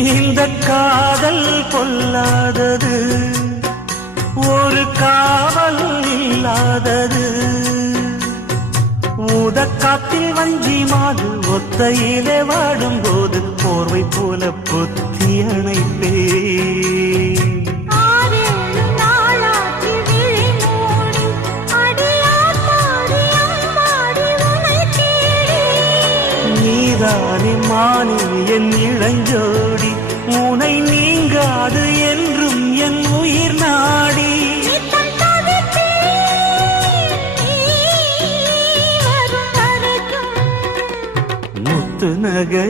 இந்த காதல் பொல்லாதது, ஒரு காவல் இல்லாதது. ஊதக்காத்தில் வஞ்சி மாது ஒத்தையிலே வாடும்போது போர்வை போல பொத்தி அணைப்பே. நீதானே மானே என் இளஞ்சோடி, உனை நீங்காது என்றும் என் உயிர் நாடி. முத்து நகை